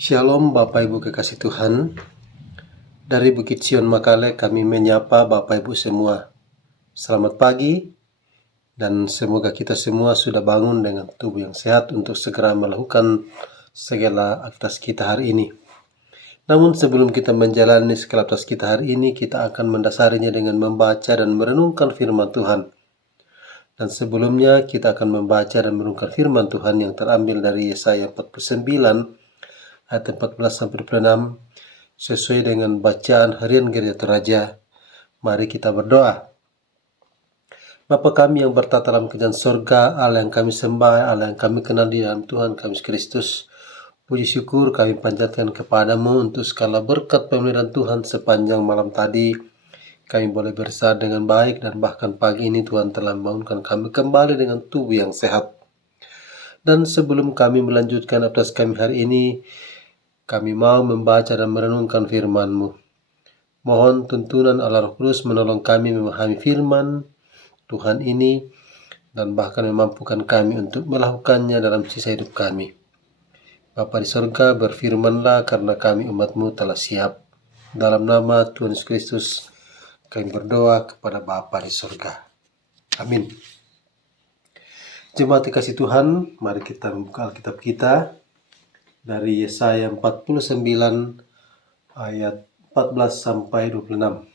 Shalom Bapak Ibu kekasih Tuhan. Dari Bukit Sion Makale kami menyapa Bapak Ibu semua. Selamat pagi dan semoga kita semua sudah bangun dengan tubuh yang sehat untuk segera melakukan segala aktivitas kita hari ini. Namun sebelum kita menjalani segala aktivitas kita hari ini, kita akan mendasarinya dengan membaca dan merenungkan firman Tuhan. Dan sebelumnya kita akan membaca dan merenungkan firman Tuhan yang terambil dari Yesaya 49 ayat 14-26 sesuai dengan bacaan harian Gereja Toraja. Mari kita berdoa. Bapa kami yang bertata dalam kerajaan surga, Allah yang kami sembah, Allah yang kami kenal di dalam Tuhan kami Kristus, puji syukur kami panjatkan kepadamu untuk segala berkat pemeliharaan Tuhan sepanjang malam tadi. Kami boleh bersama dengan baik dan bahkan pagi ini Tuhan telah membangunkan kami kembali dengan tubuh yang sehat. Dan sebelum kami melanjutkan aktivitas kami hari ini, kami mau membaca dan merenungkan firman-Mu. Mohon tuntunan Allah Roh Kudus menolong kami memahami firman Tuhan ini dan bahkan memampukan kami untuk melakukannya dalam sisa hidup kami. Bapa di surga, berfirmanlah karena kami umat-Mu telah siap. Dalam nama Tuhan Yesus Kristus kami berdoa kepada Bapa di surga. Amin. Jemaat dikasih Tuhan, mari kita membuka Alkitab kita dari Yesaya 49 ayat 14-26.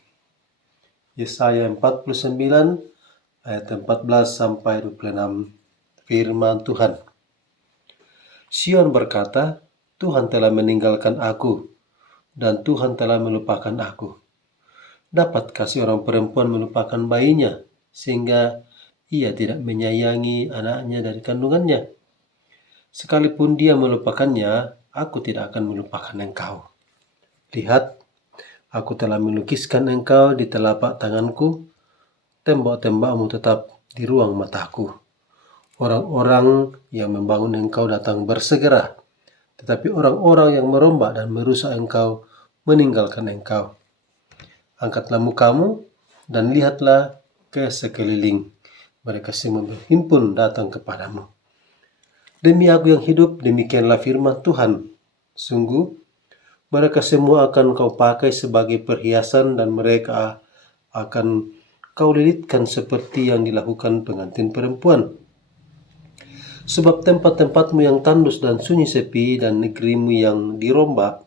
Yesaya 49 ayat 14-26. Firman Tuhan. Sion berkata, Tuhan telah meninggalkan aku, dan Tuhan telah melupakan aku. Dapatkah seorang perempuan melupakan bayinya, sehingga ia tidak menyayangi anaknya dari kandungannya? Sekalipun dia melupakannya, aku tidak akan melupakan engkau. Lihat, aku telah melukiskan engkau di telapak tanganku, tembok-tembokmu tetap di ruang mataku. Orang-orang yang membangun engkau datang bersegera, tetapi orang-orang yang merombak dan merusak engkau meninggalkan engkau. Angkatlah mukamu dan lihatlah ke sekeliling. Mereka semua berhimpun datang kepadamu. Demi aku yang hidup, demikianlah firman Tuhan. Sungguh, mereka semua akan kau pakai sebagai perhiasan dan mereka akan kau lilitkan seperti yang dilakukan pengantin perempuan. Sebab tempat-tempatmu yang tandus dan sunyi sepi dan negerimu yang dirombak,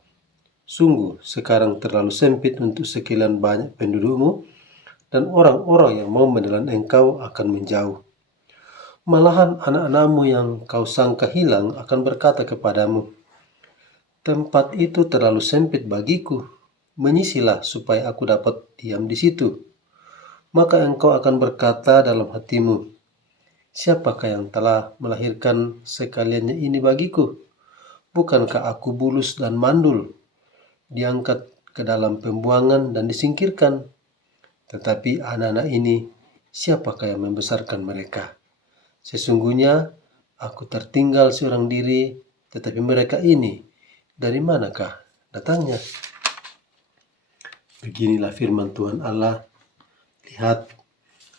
sungguh sekarang terlalu sempit untuk sekian banyak pendudukmu, dan orang-orang yang mau menelan engkau akan menjauh. Malahan anak-anakmu yang kau sangka hilang akan berkata kepadamu, tempat itu terlalu sempit bagiku, menyisilah supaya aku dapat diam di situ. Maka engkau akan berkata dalam hatimu, siapakah yang telah melahirkan sekaliannya ini bagiku? Bukankah aku bulus dan mandul, diangkat ke dalam pembuangan dan disingkirkan? Tetapi anak-anak ini, siapakah yang membesarkan mereka? Sesungguhnya aku tertinggal seorang diri, tetapi mereka ini, dari manakah datangnya? Beginilah firman Tuhan Allah. Lihat,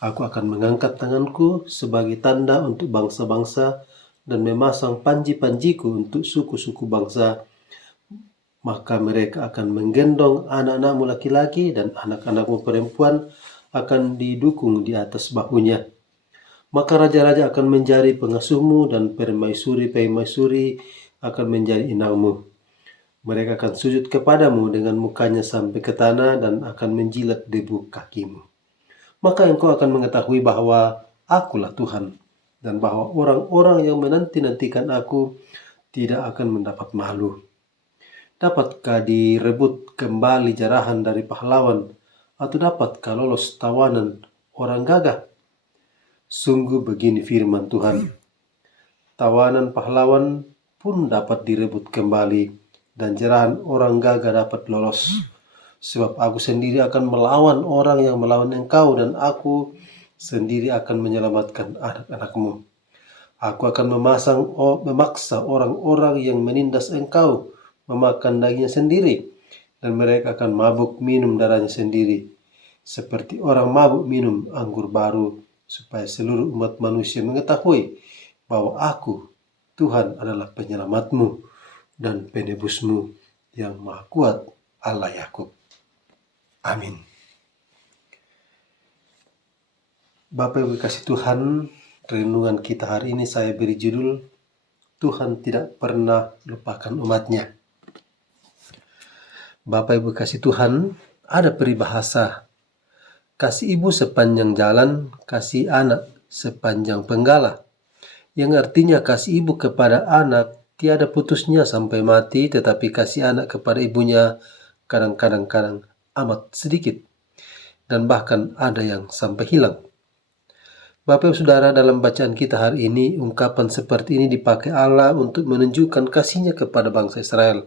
aku akan mengangkat tanganku sebagai tanda untuk bangsa-bangsa dan memasang panji-panjiku untuk suku-suku bangsa. Maka mereka akan menggendong anak-anakmu laki-laki dan anak-anakmu perempuan akan didukung di atas bahunya. Maka raja-raja akan menjadi pengasuhmu dan permaisuri-permaisuri akan menjadi inangmu. Mereka akan sujud kepadamu dengan mukanya sampai ke tanah dan akan menjilat debu kakimu. Maka engkau akan mengetahui bahwa akulah Tuhan, dan bahwa orang-orang yang menanti-nantikan aku tidak akan mendapat malu. Dapatkah direbut kembali jarahan dari pahlawan, atau dapatkah lolos tawanan orang gagah? Sungguh begini firman Tuhan, tawanan pahlawan pun dapat direbut kembali, dan jarahan orang gagah dapat lolos. Sebab aku sendiri akan melawan orang yang melawan engkau, dan aku sendiri akan menyelamatkan anak-anakmu. Aku akan memaksa orang-orang yang menindas engkau memakan dagingnya sendiri, dan mereka akan mabuk minum darahnya sendiri, seperti orang mabuk minum anggur baru, supaya seluruh umat manusia mengetahui bahwa aku, Tuhan, adalah penyelamatmu. dan penebusmu yang Maha Kuat, Allah Yakub. Amin. Bapak Ibu kasih Tuhan, renungan kita hari ini saya beri judul, Tuhan tidak pernah lupakan umatnya. Bapak Ibu kasih Tuhan, ada peribahasa, kasih ibu sepanjang jalan, kasih anak sepanjang penggala. Yang artinya kasih ibu kepada anak tiada putusnya sampai mati, tetapi kasih anak kepada ibunya kadang-kadang amat sedikit, dan bahkan ada yang sampai hilang. Bapak Ibu Saudara, dalam bacaan kita hari ini, ungkapan seperti ini dipakai Allah untuk menunjukkan kasih-Nya kepada bangsa Israel,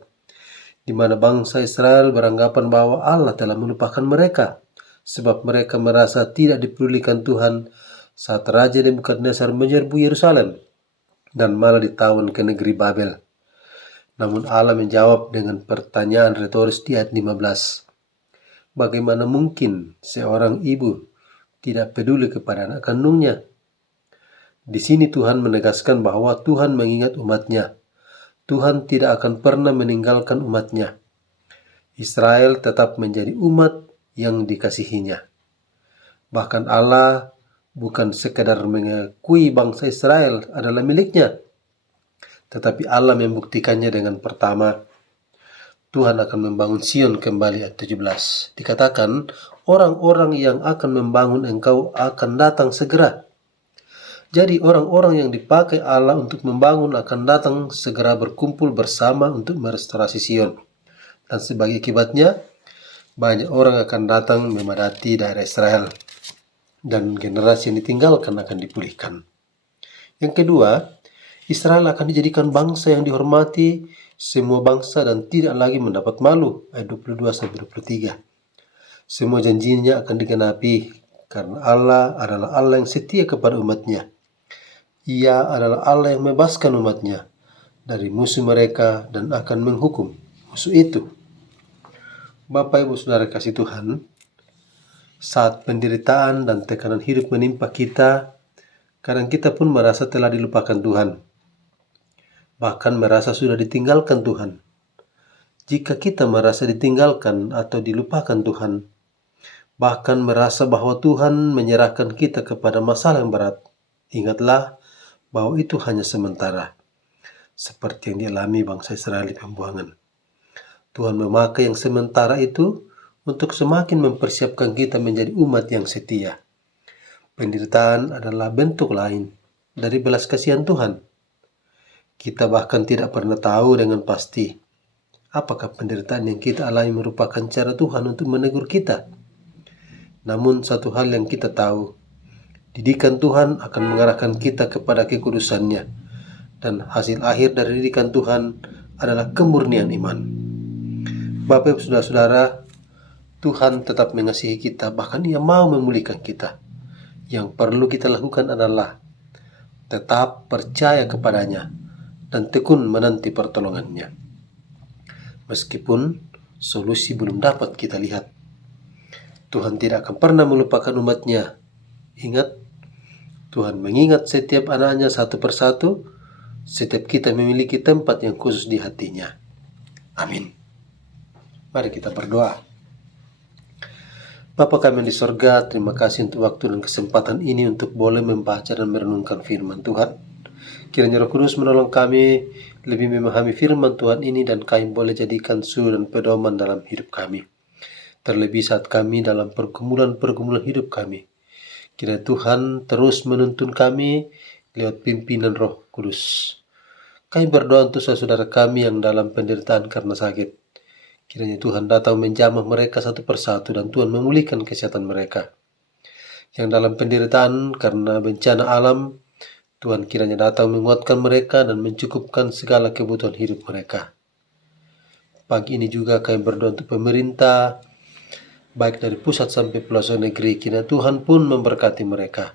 di mana bangsa Israel beranggapan bahwa Allah telah melupakan mereka, sebab mereka merasa tidak dipedulikan Tuhan saat Raja Nebukadnezar menyerbu Yerusalem dan malah ditawan ke negeri Babel. Namun Allah menjawab dengan pertanyaan retoris di ayat 15. Bagaimana mungkin seorang ibu tidak peduli kepada anak kandungnya? Di sini Tuhan menegaskan bahwa Tuhan mengingat umatnya. Tuhan tidak akan pernah meninggalkan umatnya. Israel tetap menjadi umat yang dikasihinya. Bahkan Allah bukan sekadar mengakui bangsa Israel adalah miliknya, tetapi Allah membuktikannya dengan pertama, Tuhan akan membangun Sion kembali ayat 17. Dikatakan, orang-orang yang akan membangun engkau akan datang segera. Jadi orang-orang yang dipakai Allah untuk membangun akan datang segera berkumpul bersama untuk merestorasi Sion. Dan sebagai akibatnya, banyak orang akan datang memadati daerah Israel. Dan generasi yang ditinggalkan akan dipulihkan. Yang kedua, Israel akan dijadikan bangsa yang dihormati semua bangsa dan tidak lagi mendapat malu. Ayat 22-23. Semua janjinya akan digenapi karena Allah adalah Allah yang setia kepada umatnya. Ia adalah Allah yang membebaskan umatnya dari musuh mereka dan akan menghukum musuh itu. Bapak Ibu Saudara kasih Tuhan, saat penderitaan dan tekanan hidup menimpa kita, kadang kita pun merasa telah dilupakan Tuhan, bahkan merasa sudah ditinggalkan Tuhan. Jika kita merasa ditinggalkan atau dilupakan Tuhan, bahkan merasa bahwa Tuhan menyerahkan kita kepada masalah yang berat, ingatlah bahwa itu hanya sementara, seperti yang dialami bangsa Israel di pembuangan. Tuhan memakai yang sementara itu untuk semakin mempersiapkan kita menjadi umat yang setia. Penderitaan adalah bentuk lain dari belas kasihan Tuhan. Kita bahkan tidak pernah tahu dengan pasti apakah penderitaan yang kita alami merupakan cara Tuhan untuk menegur kita. Namun satu hal yang kita tahu, didikan Tuhan akan mengarahkan kita kepada kekudusannya, dan hasil akhir dari didikan Tuhan adalah kemurnian iman. Bapak Ibu Saudara-saudara, Tuhan tetap mengasihi kita, bahkan Ia mau memulihkan kita. Yang perlu kita lakukan adalah tetap percaya kepadanya dan tekun menanti pertolongannya. Meskipun solusi belum dapat kita lihat, Tuhan tidak akan pernah melupakan umatnya. Ingat, Tuhan mengingat setiap anaknya satu persatu. Setiap kita memiliki tempat yang khusus di hatinya. Amin. Mari kita berdoa. Bapa kami di sorga, terima kasih untuk waktu dan kesempatan ini untuk boleh membaca dan merenungkan firman Tuhan. Kiranya Roh Kudus menolong kami lebih memahami firman Tuhan ini dan kami boleh jadikan suri dan pedoman dalam hidup kami. Terlebih saat kami dalam pergumulan-pergumulan hidup kami. Kiranya Tuhan terus menuntun kami lewat pimpinan Roh Kudus. Kami berdoa untuk saudara kami yang dalam penderitaan karena sakit. Kiranya Tuhan datang menjamah mereka satu persatu dan Tuhan memulihkan kesehatan mereka. Yang dalam penderitaan karena bencana alam, Tuhan kiranya datang menguatkan mereka dan mencukupkan segala kebutuhan hidup mereka. Pagi ini juga kami berdoa untuk pemerintah, baik dari pusat sampai pelosok negeri. Kiranya Tuhan pun memberkati mereka.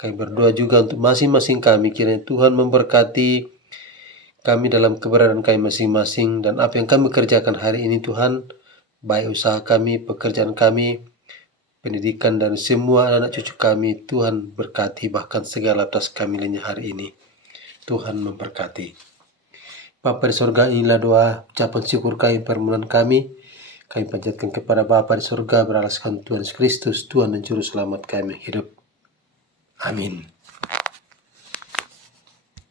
Kami berdoa juga untuk masing-masing kami. Kiranya Tuhan memberkati kami dalam keberadaan kami masing-masing dan apa yang kami kerjakan hari ini Tuhan, baik usaha kami, pekerjaan kami, pendidikan dan semua anak cucu kami, Tuhan berkati, bahkan segala atas kami lainnya hari ini. Tuhan memberkati. Bapa di sorga, inilah doa ucapan syukur kami, permohonan kami. Kami panjatkan kepada Bapa di sorga beralaskan Tuhan Yesus Kristus, Tuhan dan Juru Selamat kami hidup. Amin.